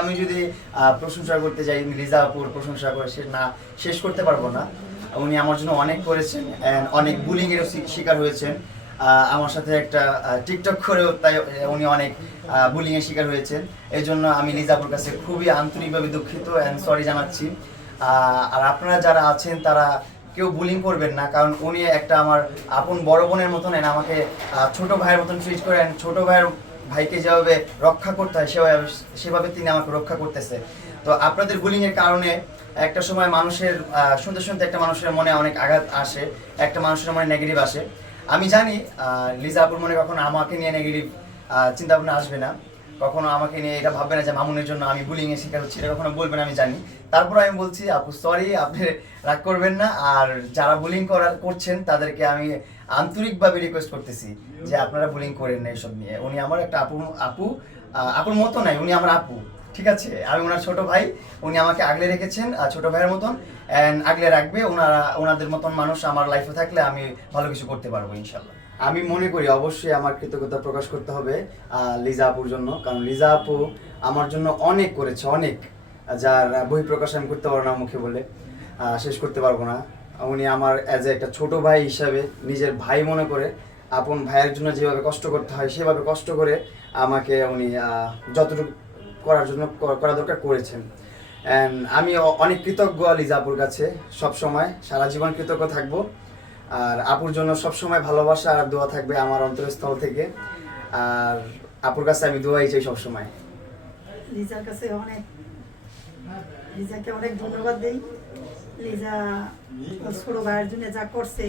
আমি যদি প্রশংসা করতে যাই লিজা আপুর প্রশংসা করে না শেষ করতে পারবো না উনি আমার জন্য অনেক করেছেন অনেক বুলিং এরও শিকার হয়েছেন আমার সাথে একটা টিকটক করেও তাই উনি অনেক বুলিং এর শিকার হয়েছেন এই জন্য আমি লিজাপুর কাছে খুবই আন্তরিকভাবে দুঃখিত অ্যান্ড সরি জানাচ্ছি আর আপনারা যারা আছেন তারা কেউ বুলিং করবেন না কারণ উনি একটা আমার আপন বড় বোনের মতন আমাকে ছোট ভাইয়ের মতন ট্রিট করেন ছোট ভাইয়ের ভাইকে যেভাবে রক্ষা করতে হয় সেভাবে সেভাবে তিনি আমাকে রক্ষা করতেছে তো আপনাদের বুলিংয়ের কারণে একটা সময় মানুষের শুনতে শুনতে একটা মানুষের মনে অনেক আঘাত আসে একটা মানুষের মনে নেগেটিভ আসে আমি জানি লিজা আপুর মনে কখনো আমাকে নিয়ে নেগেটিভ চিন্তাভাবনা আসবে না কখনো আমাকে নিয়ে এটা ভাববে না যে মামুনের জন্য আমি বুলিং এর শিকার হচ্ছি এটা কখনো বলবেন আমি জানি তারপর আমি বলছি আপু সরি আপনি রাগ করবেন না আর যারা বুলিং করার করছেন তাদেরকে আমি আন্তরিকভাবে রিকোয়েস্ট করতেছি যে আপনারা বুলিং করেন না এসব নিয়ে উনি আমার একটা আপু আপু আপুর মতো নাই উনি আমার আপু ঠিক আছে আমি ওনার ছোট ভাই উনি আমাকে আগলে রেখেছেন ছোট ভাইয়ের মতন অ্যান্ড আগলে রাখবে ওনারা ওনাদের মতন মানুষ আমার লাইফে থাকলে আমি ভালো কিছু করতে পারবো ইনশাল্লাহ আমি মনে করি অবশ্যই আমার কৃতজ্ঞতা প্রকাশ করতে হবে লিজা আপুর জন্য কারণ লিজা আপু আমার জন্য অনেক করেছে অনেক যার বই প্রকাশ আমি করতে পারবো না মুখে বলে শেষ করতে পারবো না উনি আমার অ্যাজ এ একটা ছোটো ভাই হিসাবে নিজের ভাই মনে করে আপন ভাইয়ের জন্য যেভাবে কষ্ট করতে হয় সেভাবে কষ্ট করে আমাকে উনি যতটুকু করার জন্য করা দরকার করেছেন অ্যান্ড আমি অনেক কৃতজ্ঞ জাপুর কাছে সবসময় সারা জীবন কৃতজ্ঞ থাকবো আর আপুর জন্য সবসময় ভালোবাসা আর দোয়া থাকবে আমার অন্তরস্থল থেকে আর আপুর কাছে আমি দোয়াই চাই সবসময় লিজার কাছে অনেক লিজাকে অনেক ধন্যবাদ দিই লিজা ছোট ভাইয়ের জন্য যা করছে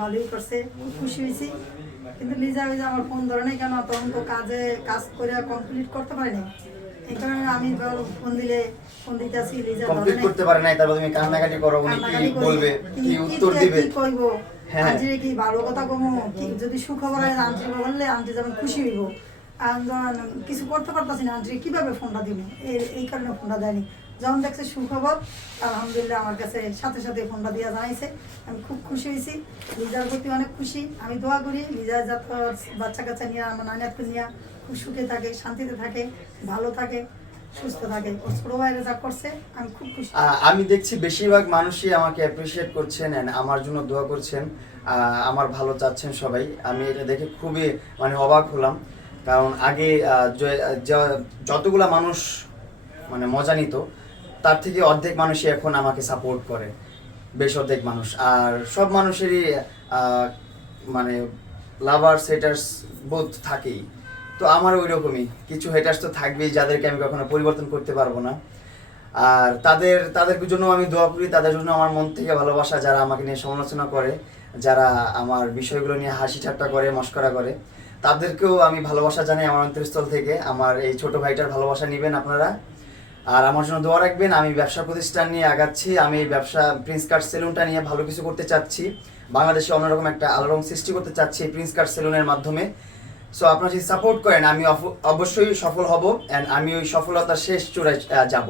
ভালোই করছে খুব খুশি হয়েছি কিন্তু লিজা ওই যে আমার ফোন ধরে নাই কেন তখন তো কাজে কাজ করে কমপ্লিট করতে পারেনি ফোন কিছু করতে পারতাছি না আন্টি কিভাবে ফোনটা দিব এই কারণে ফোনটা দেয়নি যখন দেখছে সুখবর আলহামদুলিল্লাহ আমার কাছে সাথে সাথে ফোনটা দিয়া জানাইছে আমি খুব খুশি হয়েছি লিজার প্রতি অনেক খুশি আমি দোয়া করি লিজার যাতে বাচ্চা কাচ্চা নিয়ে আমার নানিয়াতকে নিয়ে সুখে থাকে শান্তিতে থাকে ভালো থাকে সুস্থ থাকে প্রোভাইডার যা করছে আমি খুব খুশি আমি দেখছি বেশিরভাগ মানুষই আমাকে অ্যাপ্রিশিয়েট করছেন এন্ড আমার জন্য দোয়া করছেন আমার ভালো চাচ্ছেন সবাই আমি এটা দেখে খুবই মানে অবাক হলাম কারণ আগে যতগুলা মানুষ মানে মজা নিত তার থেকে অর্ধেক মানুষই এখন আমাকে সাপোর্ট করে বেশ অর্ধেক মানুষ আর সব মানুষেরই মানে লাভার সেটার্স বোধ থাকেই তো আমার ওই রকমই কিছু হেটার্স তো থাকবেই যাদেরকে আমি কখনো পরিবর্তন করতে পারবো না আর তাদের তাদের জন্য আমি দোয়া করি তাদের জন্য আমার মন থেকে ভালোবাসা যারা আমাকে নিয়ে সমালোচনা করে যারা আমার বিষয়গুলো নিয়ে হাসি ঠাট্টা করে মস্করা করে তাদেরকেও আমি ভালোবাসা জানাই আমার অন্তরস্থল থেকে আমার এই ছোট ভাইটার ভালোবাসা নেবেন আপনারা আর আমার জন্য দোয়া রাখবেন আমি ব্যবসা প্রতিষ্ঠান নিয়ে আগাচ্ছি আমি ব্যবসা প্রিন্স কার্ড সেলুনটা নিয়ে ভালো কিছু করতে চাচ্ছি বাংলাদেশে অন্যরকম একটা আলোড়ন সৃষ্টি করতে চাচ্ছি প্রিন্স কার্ড সেলুনের মাধ্যমে সো আপনারা যদি সাপোর্ট করেন আমি অবশ্যই সফল হব অ্যান্ড আমি ওই সফলতা শেষ চূড়ায় যাব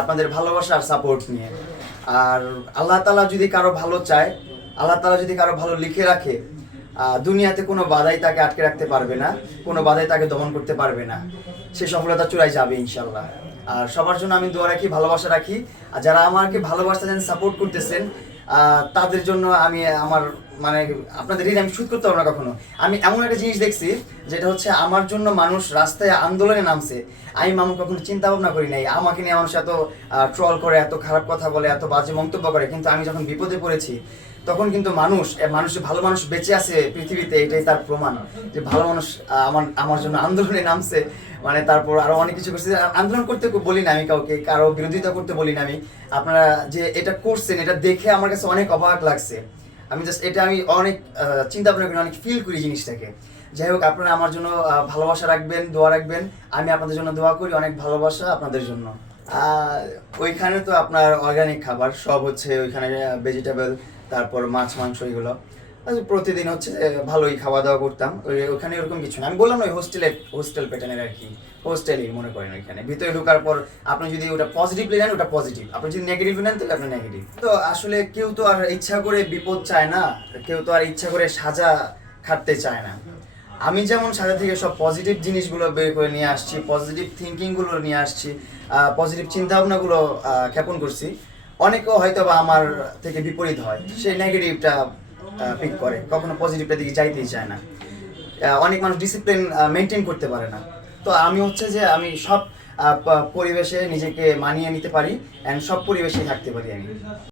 আপনাদের ভালোবাসা আর সাপোর্ট নিয়ে আর আল্লাহ তালা যদি কারো ভালো চায় আল্লাহ তালা যদি কারো ভালো লিখে রাখে দুনিয়াতে কোনো বাধাই তাকে আটকে রাখতে পারবে না কোনো বাধাই তাকে দমন করতে পারবে না সে সফলতা চূড়ায় যাবে ইনশাল্লাহ আর সবার জন্য আমি দোয়া রাখি ভালোবাসা রাখি আর যারা আমাকে ভালোবাসা দেন সাপোর্ট করতেছেন তাদের জন্য আমি আমার মানে আপনাদের ঋণ আমি শোধ করতে পারবো না কখনো আমি এমন একটা জিনিস দেখছি যেটা হচ্ছে আমার জন্য মানুষ রাস্তায় আন্দোলনে নামছে আমি মামু কখনো চিন্তা ভাবনা করি নাই আমাকে নিয়ে মানুষ এত ট্রল করে এত খারাপ কথা বলে এত বাজে মন্তব্য করে কিন্তু আমি যখন বিপদে পড়েছি তখন কিন্তু মানুষ মানুষ ভালো মানুষ বেঁচে আছে পৃথিবীতে এটাই তার প্রমাণ যে ভালো মানুষ আমার আমার জন্য আন্দোলনে নামছে মানে তারপর আরো অনেক কিছু করছে আন্দোলন করতে বলি না আমি কাউকে কারো বিরোধিতা করতে বলি না আমি আপনারা যে এটা করছেন এটা দেখে আমার কাছে অনেক অবাক লাগছে আমি জাস্ট এটা আমি অনেক চিন্তা ভাবনা করি অনেক ফিল করি জিনিসটাকে যাই হোক আপনারা আমার জন্য ভালোবাসা রাখবেন দোয়া রাখবেন আমি আপনাদের জন্য দোয়া করি অনেক ভালোবাসা আপনাদের জন্য ওইখানে তো আপনার অর্গানিক খাবার সব হচ্ছে ওইখানে ভেজিটেবল তারপর মাছ মাংস এগুলো আচ্ছা, প্রতিদিন হচ্ছে ভালোই খাওয়া দাওয়া করতাম ওখানে ওরকম কিছু না আমি বললাম ওই হোস্টেলের হোস্টেল প্যাটার্নের আর কি হোস্টেলই মনে করেন ওইখানে ভিতরে ঢুকার পর আপনি যদি ওটা পজিটিভলি নেন ওটা পজিটিভ আপনি যদি নেগেটিভলি নেন তাহলে আপনি নেগেটিভ তো আসলে কেউ তো আর ইচ্ছা করে বিপদ চায় না কেউ তো আর ইচ্ছা করে সাজা খাটতে চায় না আমি যেমন সাজা থেকে সব পজিটিভ জিনিসগুলো বের করে নিয়ে আসছি পজিটিভ থিঙ্কিংগুলো নিয়ে আসছি পজিটিভ চিন্তাভাবনাগুলো ক্ষেপণ করছি অনেকে হয়তো বা আমার থেকে বিপরীত হয় সে নেগেটিভটা পিক করে কখনো পজিটিভটা দিকে যাইতেই চায় না অনেক মানুষ ডিসিপ্লিন মেনটেন করতে পারে না তো আমি হচ্ছে যে আমি সব পরিবেশে নিজেকে মানিয়ে নিতে পারি অ্যান্ড সব পরিবেশে থাকতে পারি আমি